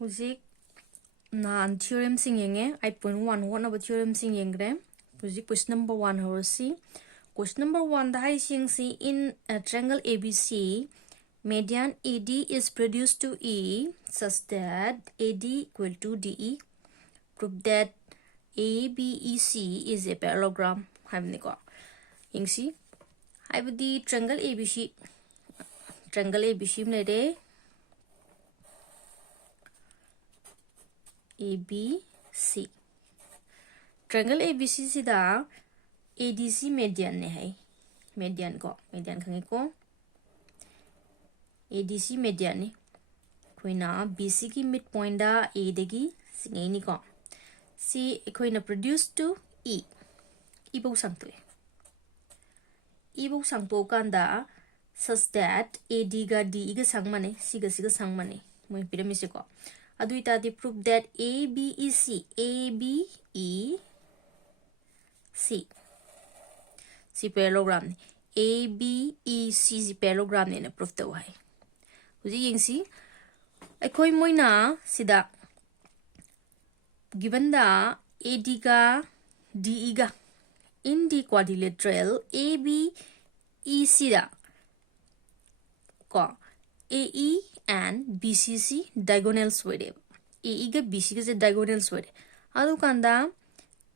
Huzik nan theorem sing yenge I point 1 one of theorem sing yengre. Huzik question number 1 horsi. Question number 1 the high sing see in a triangle ABC median AD is produced to E such that AD equal to DE. Prove that ABEC is a parallelogram. Have niko. Ying see. Have the triangle ABC. Triangle ABC mlede. ABC triangle ABC sida ADC median ne hai median khangi ko ADC median ni koina BC ki midpoint da A degi singai ni ko si koina produce to E ibo sangto kanda such that AD ga DE ga sangmane siga sangmane moi pyramid ko Aduita the proof that ABEC si parallelogram ABEC si parallelogram ne proof to hai Uji yingsi akoi moina sida given the AD ga DE ga in the quadrilateral ABEC da ko AE and BCC diagonals with it. AE ga BC ga diagonals with it. Adu kanda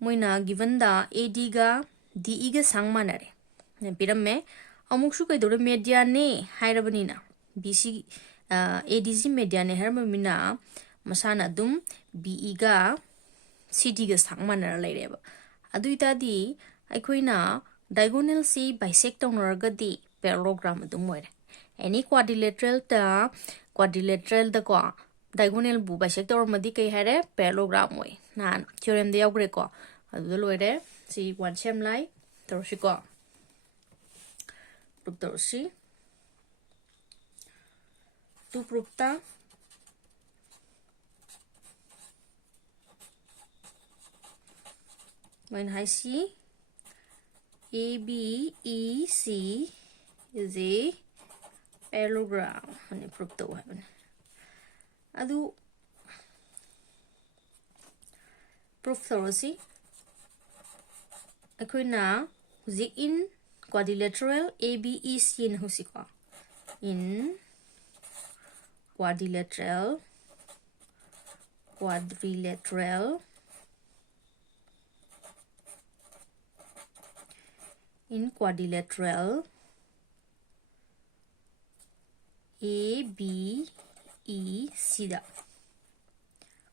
moina given the AD ga DE ga sangmanare. Piramme amukshu kai dore median ne hairabani na BC ADC median ne hairabamina masana dum BE ga CD ga sangmanara laireba. Adu itadi aikoina diagonal C bisect onarga di parallelogram adum moire. Any quadrilateral da ko diagonal bu bisect or madi kai hare parallelogram way nan theorem de yagre ko adu loire si one shem lai torshi ko proof torshi tu proof ta when I see ABEC is a parallelogram and proof to happen. Adu proof thoroughly. Akoina huzik in quadrilateral ABEC in husika in quadrilateral ABEC da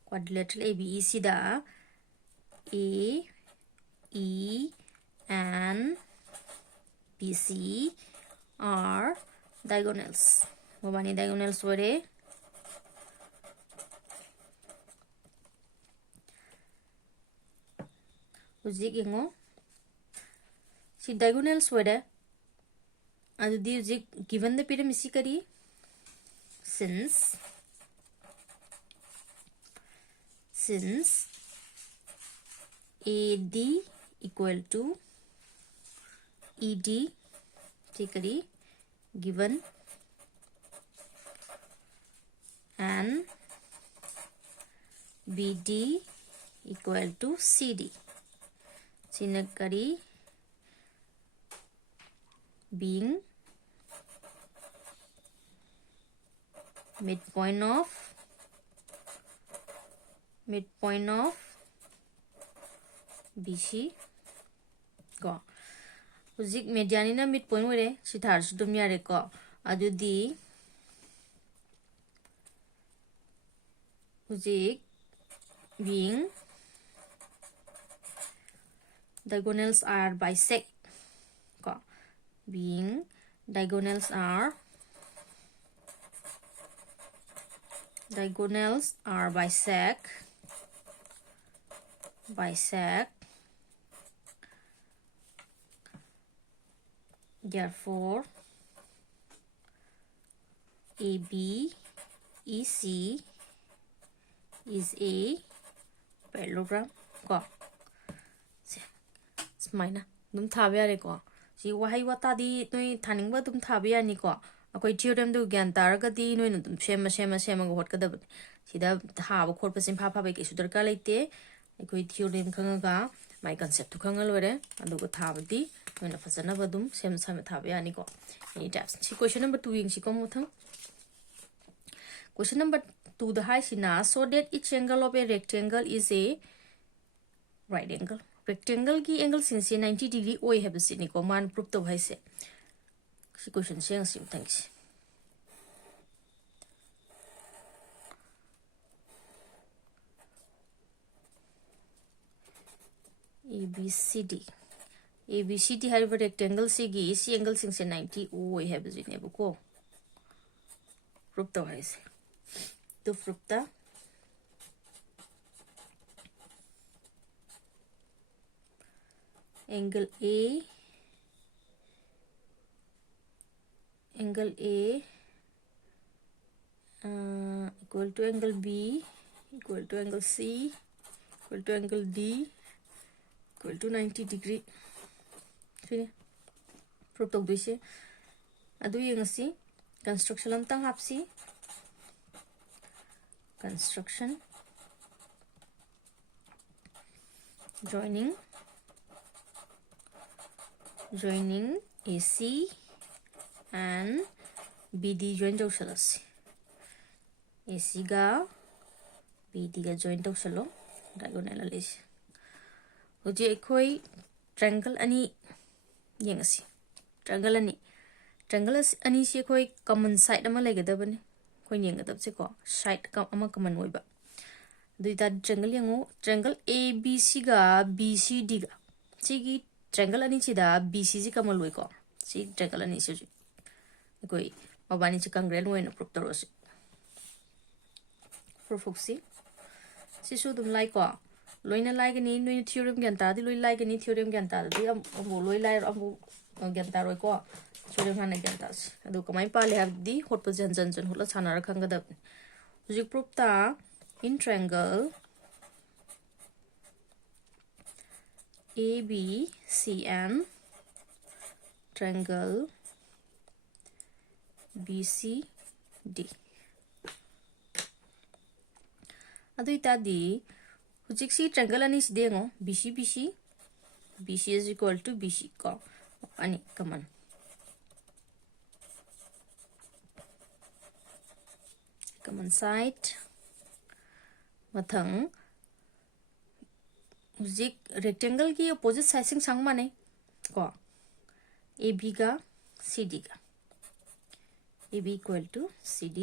quadrilateral ABEC da A, E and BC are diagonals. Mabani diagonals were Uzik ingo si diagonals were adu di uzik given the pyramid kari since AD equal to ED tikari given and BD equal to CD sinakari being midpoint of BC ko huzik mediani na midpoint wore sithar sudum yare ko adudi huzik being diagonals are bisect ko being diagonals are bisect therefore ABEC is a parallelogram ko smaina dum thabe are ko si wahai wata di noi thaning ba dum thabe ani ko ꯑꯩꯈꯣꯏ ꯊꯤꯑꯣꯔꯦꯝꯗꯨ ꯒ꯭ꯌꯥꯟ ꯇꯥꯔꯒꯗꯤ ꯅꯣꯏꯅ ꯑꯗꯨꯝ ꯁꯦꯝꯃꯒ ꯍꯣꯠꯀꯗꯕꯅꯤ ꯁꯤꯗ ꯊꯥꯕ ꯈꯣꯠꯄ ꯆꯤꯟꯐꯥ ꯐꯥꯕꯩ ꯀꯩꯁꯨ ꯗꯔꯀꯥꯔ ꯂꯩꯇꯦ ꯑꯩꯈꯣꯏ ꯊꯤꯑꯣꯔꯦꯝ ꯈꯪꯉꯒ ꯃꯥꯏ ꯀꯟꯁꯦꯞꯇꯨ ꯈꯪꯉ ꯂꯣꯏꯔꯦ ꯑꯗꯨꯒ ꯊꯥꯕꯗꯤ ꯅꯣꯏꯅ ꯐꯖꯅꯕ ꯑꯗꯨꯝ ꯁꯦꯝ ꯊꯥꯕ ꯌꯥꯅꯤꯀꯣ ꯑꯦꯅꯤ ꯇꯥꯏꯞꯁ ꯁꯤ ꯀ꯭ꯋꯦꯁꯟ ꯅꯝꯕꯔ 2 ꯌꯦꯡꯁꯤꯀꯣ ꯃꯊꯪ ꯀ꯭ꯋꯦꯁꯟ ꯅꯝꯕꯔ 2ꯗ ꯍꯥꯏꯁꯤꯅ so that each angle of a rectangle is a right angle rectangle की angle सिंसे 90 degree ओय है बस इन्हीं को मान प्रूफ तो भाई से क्वेश्चन से आंसर थैंक्स ABCD हर बार rectangle से गी इसी angle सिंसे 90 ओय है बस इन्हीं को प्रूफ तो भाई से तो प्रूफ था angle A equal to angle B equal to angle C equal to angle D equal to 90 degree फिर प्रूफ तो दिसे अदु यंगसी construction amtang hapsi construction joining AC and BD join tawsalasi AC ga BD ga join tawsalo diagonal alis hoje ekhoi triangle ani yengasi triangle ani si ekhoi common side ama legadabani khoi yengadab se ko side ka ama common oiba duita triangle yengo triangle ABC ga BCD ga sigi triangle ani chida BC ji kamal loi ko si triangle ani si koi mabani chi congruent hoina proof torosi proof oksi si su dum lai ko loina lai gani noi theorem gyan ta di loi lai gani theorem gyan ta di am loi lai am gyan ta roi ko theorem hana gyan ta adu kamai pa le have di hot pa jan hola chana ra khanga da hujik proof ta in triangle ABCN triangle BCD adu itadi hujik si triangle ani sidengo BC is equal to BC ko ani common side mathang hujik rectangle ki opposite side sing sang mane ko AB ga CD ga AB equal to CD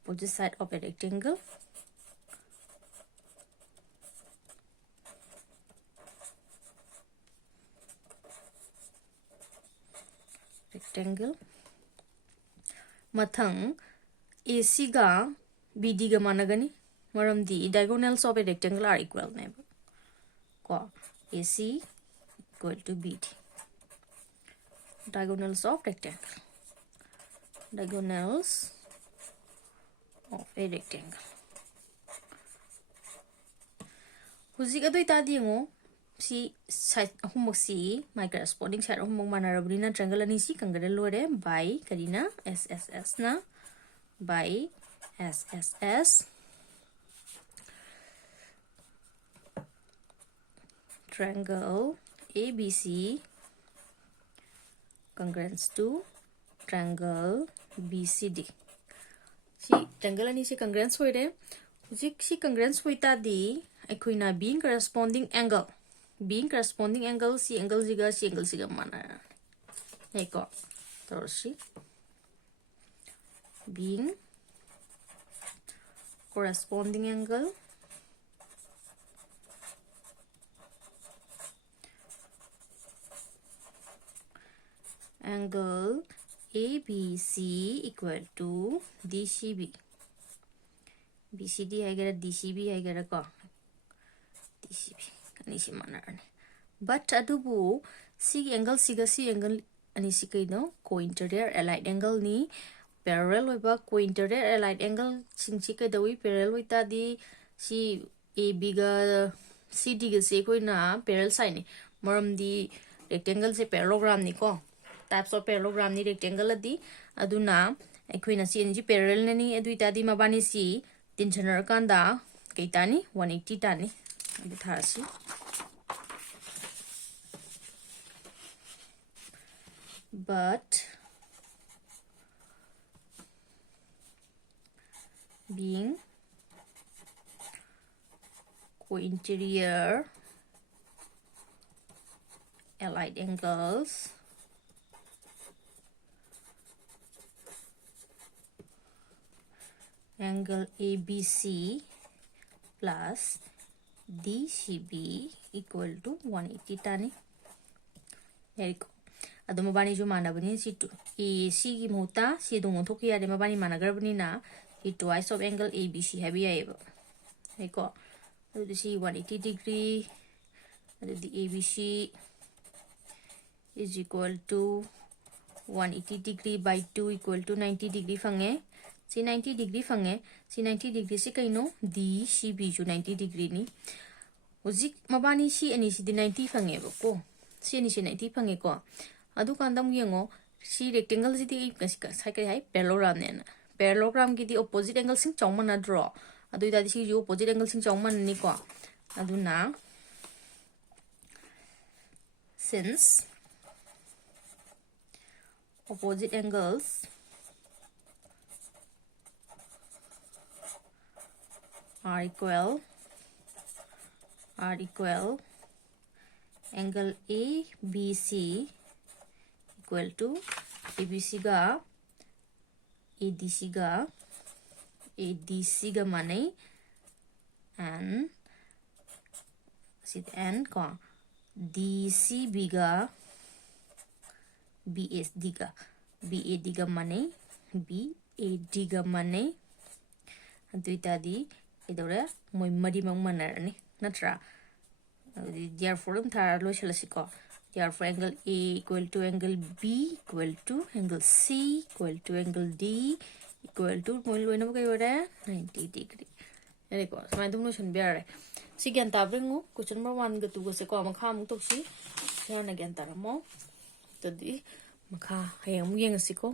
opposite side of a rectangle mathang AC ga BD ga managani maram di diagonals of a rectangle are equal ne ko AC equal to BD diagonals of rectangle diagonals of a rectangle hujik adu ita dingo si side ahumok si my corresponding side ahumok manarabni na triangle ani si congruent lore by karina SSS na by SSS triangle ABC congruent to triangle BCD si triangle ani si congruent hoire hujik si congruent hoita di aikoina being corresponding angle si angle siga mana eko torsi being corresponding angle ABC equal to DCB BCD aigara DCB aigara ko DCB ani si manarani but adubu si angle ani si kaino co-interior allied angle ni parallel oiba co-interior allied angle singsi kaidawi parallel oita di si AB ga CD ga se koina parallel side ni maram di rectangle se parallelogram ni ko types of parallelogram ni rectangle adi aduna aikoina si ani parallel nani aduita di mabani si tensioner kanda kaitani 180 tani adu tharasi but being co-interior allied angles angle ABC plus DCB equal to 180 tani yariko adu mabani ju mana bani si tu AC gi muta si do mo thoki yare mabani mana garbani na si twice of angle ABC habi ayeba yariko adu si 180 degree adu the ABC is equal to 180 degree by 2 equal to 90 degree fange si 90 degree fange si 90 degree si kaino DCB ju 90 degree ni hozik mabani si ani si 90 fange ko si ani si 90 fange ko adu kandam yengo si rectangle si di sai kai hai parallelogram ne na parallelogram ki di opposite angle sing chongman na draw adu ida di si ju opposite angle sing chongman ni ko adu na since opposite angles are equal angle ABC equal to ABC ga ADC ga mane and sit and ko DCB ga BAD ga mane BAD ga mane adu itadi idore moi mari mang manarani natra therefore thara lo chalasiko therefore angle A equal to angle B equal to angle C equal to angle D equal to moi loina kai ore 90 degree yariko samai dum no chon biare si gyan ta bringu question number 1 ga 2 ga se ko ma kha mu tok si yana gyan ta mo to di ma kha hayang mu yeng si ko